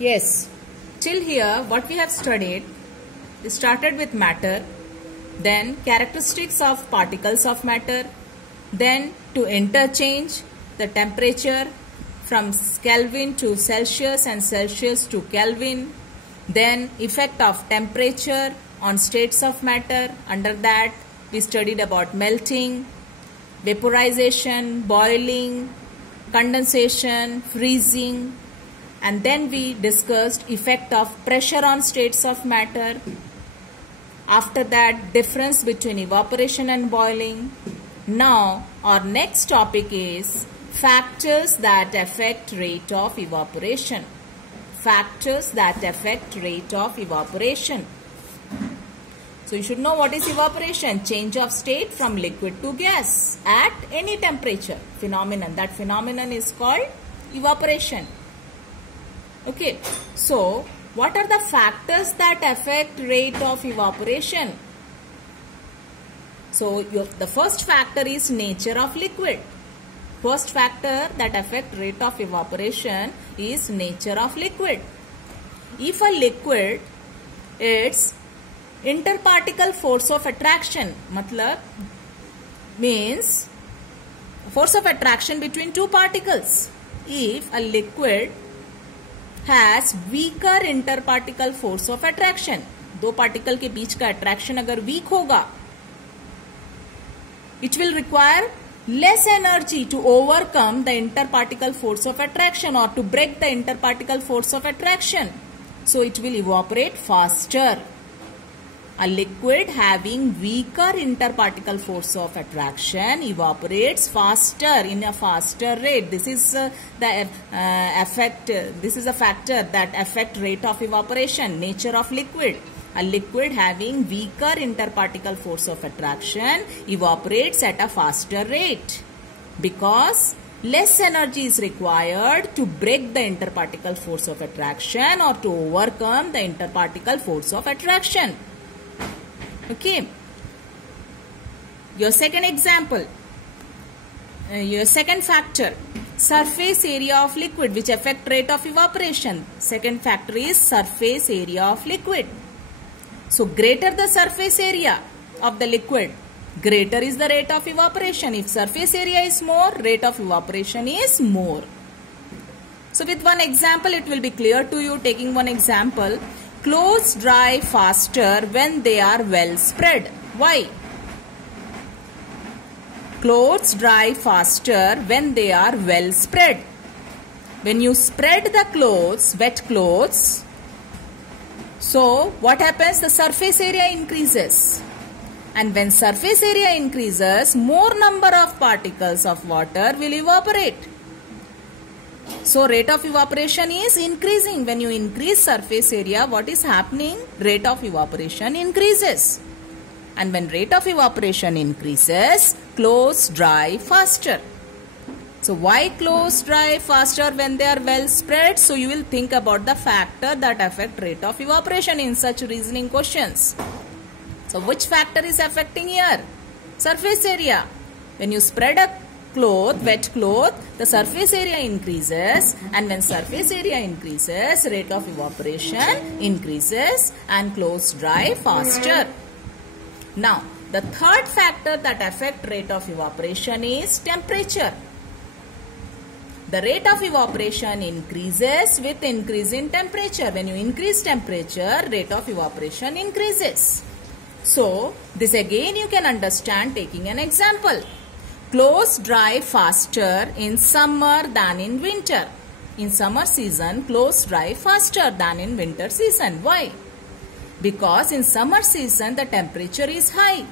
Yes, till here what we have studied, we started with matter, then characteristics of particles of matter, then to interchange the temperature from Kelvin to Celsius and Celsius to Kelvin, then effect of temperature on states of matter. Under that we studied about melting, vaporization, boiling, condensation, freezing, and then we discussed effect of pressure on states of matter. After that, difference between evaporation and boiling. Now our next topic is factors that affect rate of evaporation. Factors that affect rate of evaporation. So you should know what is evaporation. Change of state from liquid to gas at any temperature. Phenomenon. That phenomenon is called evaporation. Okay. So what are the factors that affect rate of evaporation? So the first factor is nature of liquid. First factor that affect rate of evaporation is nature of liquid. If a liquid, its interparticle force of attraction, means force of attraction between two particles. If a liquid has weaker interparticle force of attraction, दो particle के बीच का attraction अगर week होगा, it will require less energy to overcome the interparticle force of attraction or to break the interparticle force of attraction. So it will evaporate faster. A liquid having weaker interparticle force of attraction evaporates faster in a faster rate. This is This is a factor that affect rate of evaporation. Nature of liquid. A liquid having weaker interparticle force of attraction evaporates at a faster rate because less energy is required to break the interparticle force of attraction or to overcome the interparticle force of attraction. Okay. Your second example, your second factor, surface area of liquid which affect rate of evaporation. Second factor is surface area of liquid. So greater the surface area of the liquid, greater is the rate of evaporation. If surface area is more, rate of evaporation is more. So with one example it will be clear to you. Taking one example, clothes dry faster when they are well spread. Why? Clothes dry faster when they are well spread. When you spread the clothes, wet clothes, so what happens? The surface area increases. And when surface area increases, more number of particles of water will evaporate. So rate of evaporation is increasing. When you increase surface area, what is happening? Rate of evaporation increases. And when rate of evaporation increases, clothes dry faster. So why clothes dry faster when they are well spread? So you will think about the factor that affect rate of evaporation in such reasoning questions. So which factor is affecting here? Surface area. When you spread a cloth, wet cloth, the surface area increases, and when surface area increases, rate of evaporation increases and clothes dry faster. Now the third factor that affect rate of evaporation is temperature. The rate of evaporation increases with increase in temperature. When you increase temperature, rate of evaporation increases. So this again you can understand taking an example. Clothes dry faster in summer than in winter. In summer season, clothes dry faster than in winter season. Why? Because in summer season the temperature is high.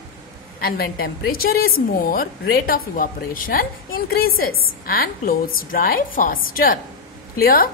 And when temperature is more, rate of evaporation increases and clothes dry faster. Clear?